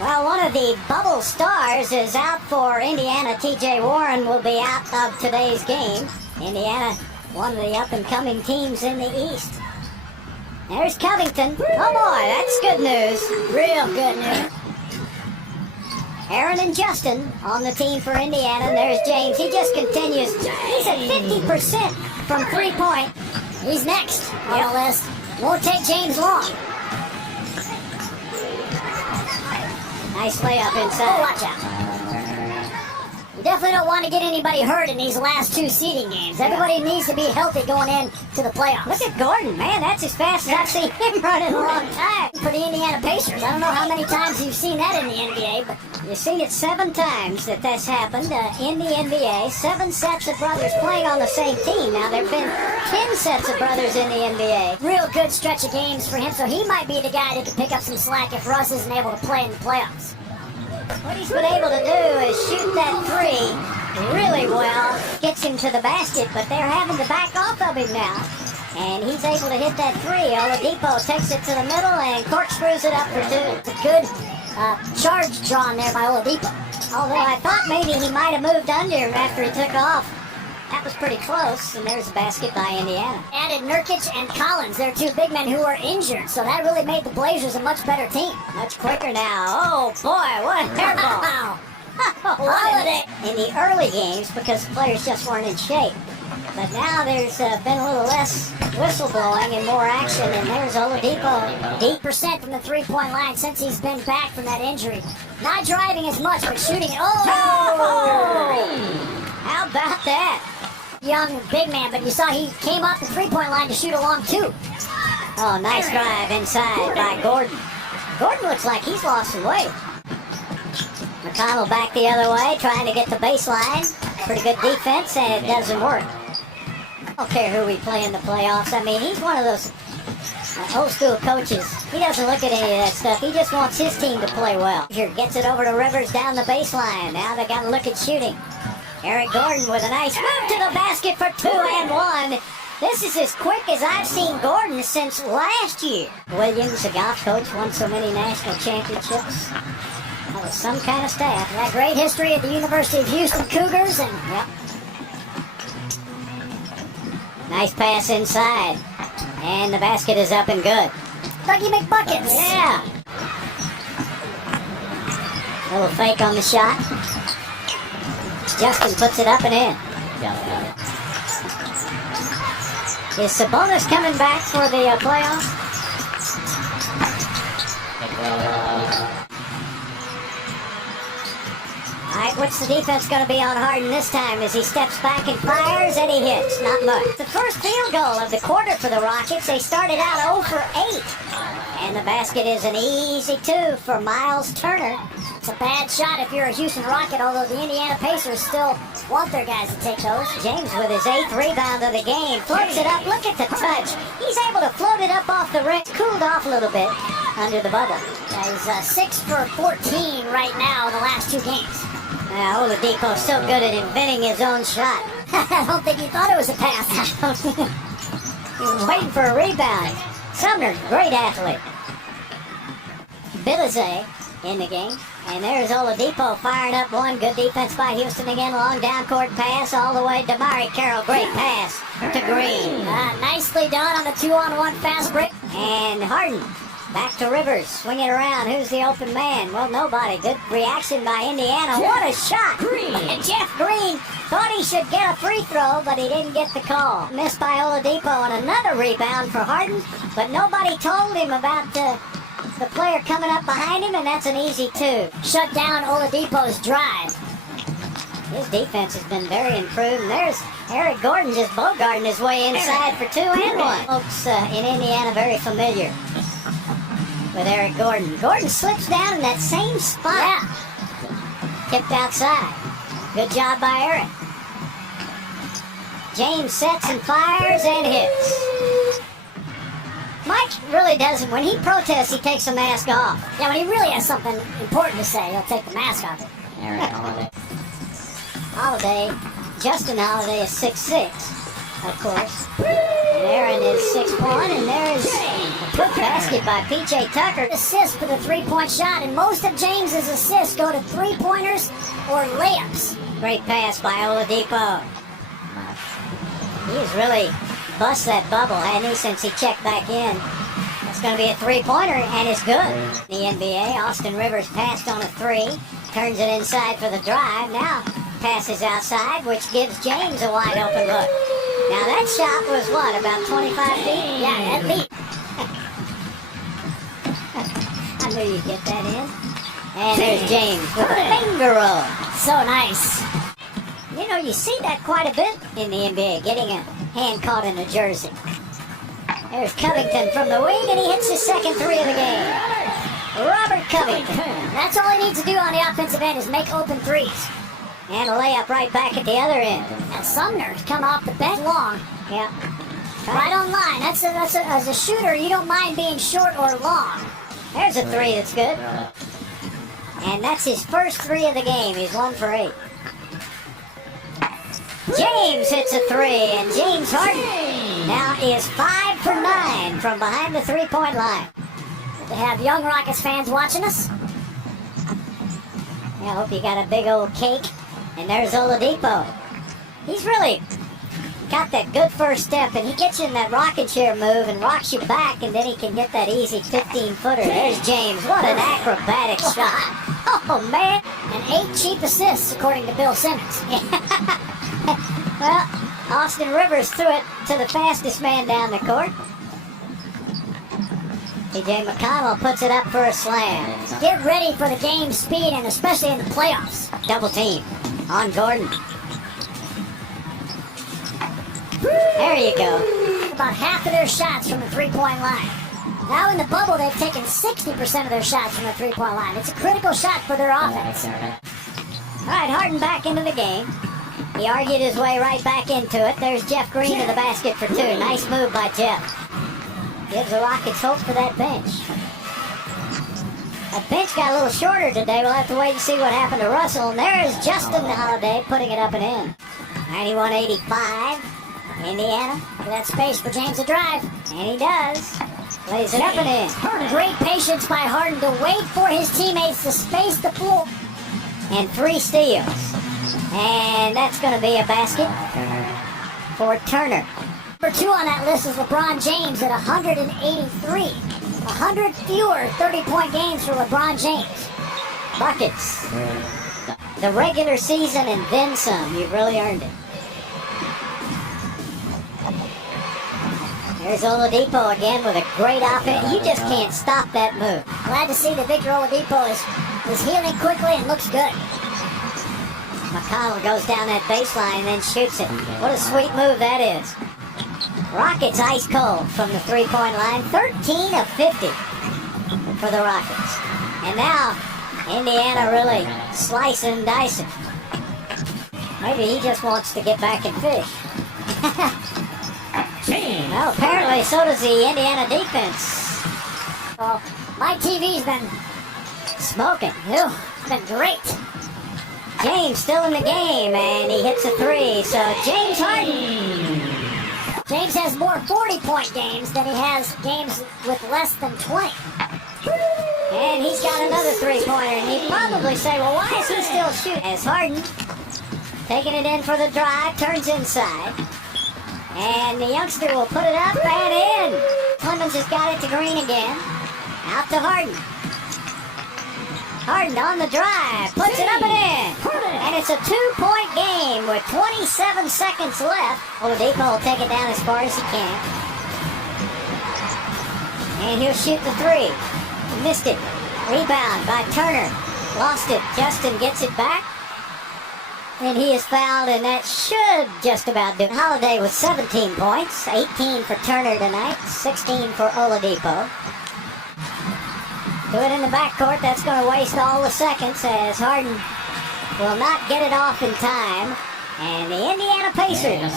Well, one of the bubble stars is out for Indiana. TJ Warren will be out of today's game. Indiana, one of the up-and-coming teams in the East. There's Covington. Oh boy, that's good news. Real good news. Aaron and Justin on the team for Indiana. And there's James. He just continues. He's at 50% from three-point. He's next on the list. Won't take James long. Nice layup inside. Oh, watch out. We definitely don't want to get anybody hurt in these last two seeding games. Everybody needs to be healthy going into the playoffs. Look at Gordon, man. That's as fast as I've seen him run in a long time. For the Indiana Pacers, I don't know how many times you've seen that in the NBA, but you've seen it 7 times that that's happened in the NBA. 7 sets of brothers playing on the same team. Now, there have been 10 sets of brothers in the NBA. Real good stretch of games for him, so he might be the guy that can pick up some slack if Russ isn't able to play in the playoffs. What he's been able to do is shoot that three really well. Gets him to the basket, but they're having to back off of him now. And he's able to hit that three. Oladipo takes it to the middle and corkscrews it up for 2. It's a good charge drawn there by Oladipo. Although I thought maybe he might have moved under after he took off. That was pretty close, and there's a basket by Indiana. Added Nurkic and Collins. They're 2 big men who are injured, so that really made the Blazers a much better team. Much quicker now. Oh, boy, what a hairball. Holiday. In the early games, because the players just weren't in shape. But now there's been a little less whistle blowing and more action, and there's Oladipo. 8% from the three-point line since he's been back from that injury. Not driving as much, but shooting it. Oh! How about that? Young big man, but you saw he came off the three-point line to shoot a long 2. Oh, nice drive inside by Gordon. Gordon looks like he's lost some weight. McConnell back the other way, trying to get the baseline. Pretty good defense, and it doesn't work. I don't care who we play in the playoffs. I mean, he's one of those old school coaches. He doesn't look at any of that stuff. He just wants his team to play well. Here, gets it over to Rivers down the baseline. Now they got to look at shooting. Eric Gordon with a nice move to the basket for 2 and 1. This is as quick as I've seen Gordon since last year. Williams, the golf coach, won so many national championships. That was some kind of staff. That great history at the University of Houston Cougars, and yep. Nice pass inside. And the basket is up and good. Dougie McBuckets. Yeah. Little fake on the shot. Justin puts it up and in. Is Sabonis coming back for the playoffs? All right, what's the defense going to be on Harden this time as he steps back and fires and he hits? Not much. The first field goal of the quarter for the Rockets. They started out 0 for 8. And the basket is an easy 2 for Miles Turner. It's a bad shot if you're a Houston Rocket, although the Indiana Pacers still want their guys to take those. James with his 8th rebound of the game. Floats it up. Look at the touch. He's able to float it up off the rim. Cooled off a little bit under the bubble. Yeah, he's 6 for 14 right now in the last 2 games. Now, Oladipo's so good at inventing his own shot. I don't think he thought it was a pass. He was waiting for a rebound. Sumner, great athlete. Bilizet in the game. And there's Oladipo firing up one. Good defense by Houston again. Long down court pass all the way to Damari Carroll. Great pass to Green. Nicely done on the 2-on-1 fast break. And Harden back to Rivers. Swing it around. Who's the open man? Well, nobody. Good reaction by Indiana. What a shot. Green. And Jeff Green thought he should get a free throw, but he didn't get the call. Missed by Oladipo and another rebound for Harden. But nobody told him about the player coming up behind him, and that's an easy 2. Shut down Oladipo's drive. His defense has been very improved. And there's Eric Gordon just bogarting his way inside for 2 and 1. Folks in Indiana very familiar with Eric Gordon. Gordon slips down in that same spot. Yeah. Tipped outside. Good job by Eric. James sets and fires and hits. Mike really doesn't. When he protests, he takes the mask off. Yeah, when he really has something important to say, he'll take the mask off. Eric Holiday. Justin Holiday is 6'6". of course. And Aaron is 6-1, and there's a quick basket by P.J. Tucker. Assist for the three-point shot, and most of James's assists go to three-pointers or layups. Great pass by Oladipo. He's really bust that bubble, hasn't he, since he checked back in. It's going to be a three-pointer, and it's good. The NBA, Austin Rivers passed on a three, turns it inside for the drive. Now passes outside, which gives James a wide-open look. Now that shot was what, about 25 feet? Yeah, that beat. I knew you'd get that in. And there's James with a finger roll. So nice. You know, you see that quite a bit in the NBA, getting a hand caught in a jersey. There's Covington from the wing, and he hits his second three of the game. Robert Covington. That's all he needs to do on the offensive end is make open threes. And a layup right back at the other end. And Sumner's come off the bench long. Yeah. Right on line. As a shooter, you don't mind being short or long. There's a three that's good. And that's his first three of the game. He's 1 for 8. James hits a three, and James Harden now is 5 for 9 from behind the three-point line. Good to have young Rockets fans watching us. I hope you got a big old cake. And there's Oladipo. He's really got that good first step, and he gets you in that rocking chair move and rocks you back, and then he can get that easy 15-footer. There's James. What an acrobatic shot. Oh, man. And 8 cheap assists, according to Bill Simmons. Well, Austin Rivers threw it to the fastest man down the court. T.J. McConnell puts it up for a slam. Get ready for the game speed, and especially in the playoffs. Double team on Gordon. There you go. About half of their shots from the three-point line. Now in the bubble, they've taken 60% of their shots from the three-point line. It's a critical shot for their offense. All right, Harden back into the game. He argued his way right back into it. There's Jeff Green to the basket for 2. Nice move by Jeff. Gives the Rockets hope for that bench. That bench got a little shorter today. We'll have to wait and see what happened to Russell. And there's Justin Holiday putting it up and in. 91-85. Indiana. Look at that space for James to drive. And he does. Lays it up and in. Great patience by Harden to wait for his teammates to space the floor. And 3 steals. And that's going to be a basket for Turner. Number 2 on that list is LeBron James at 183. 100 fewer 30-point games for LeBron James. Buckets. The regular season and then some. You've really earned it. There's Oladipo again with a great offense. You just can't stop that move. Glad to see that Victor Oladipo is healing quickly and looks good. McConnell goes down that baseline and then shoots it. What a sweet move that is. Rockets ice cold from the three-point line. 13 of 50 for the Rockets. And now Indiana really slicing and dicing. Maybe he just wants to get back and fish. Well, apparently so does the Indiana defense. Well, my TV's been smoking. It's been great. James still in the game, and he hits a 3. So James Harden. James has more 40-point games than he has games with less than 20. And he's got another three-pointer, and he'd probably say, well, why is he still shooting? As Harden, taking it in for the drive, turns inside. And the youngster will put it up and in. Clemens has got it to Green again. Out to Harden. Harden on the drive, puts it up and in. And it's a 2-point game with 27 seconds left. Oladipo will take it down as far as he can. And he'll shoot the 3. He missed it. Rebound by Turner. Lost it. Justin gets it back. And he is fouled, and that should just about do it. Holiday with 17 points. 18 for Turner tonight. 16 for Oladipo. Do it in the backcourt. That's going to waste all the seconds as Harden will not get it off in time. And the Indiana Pacers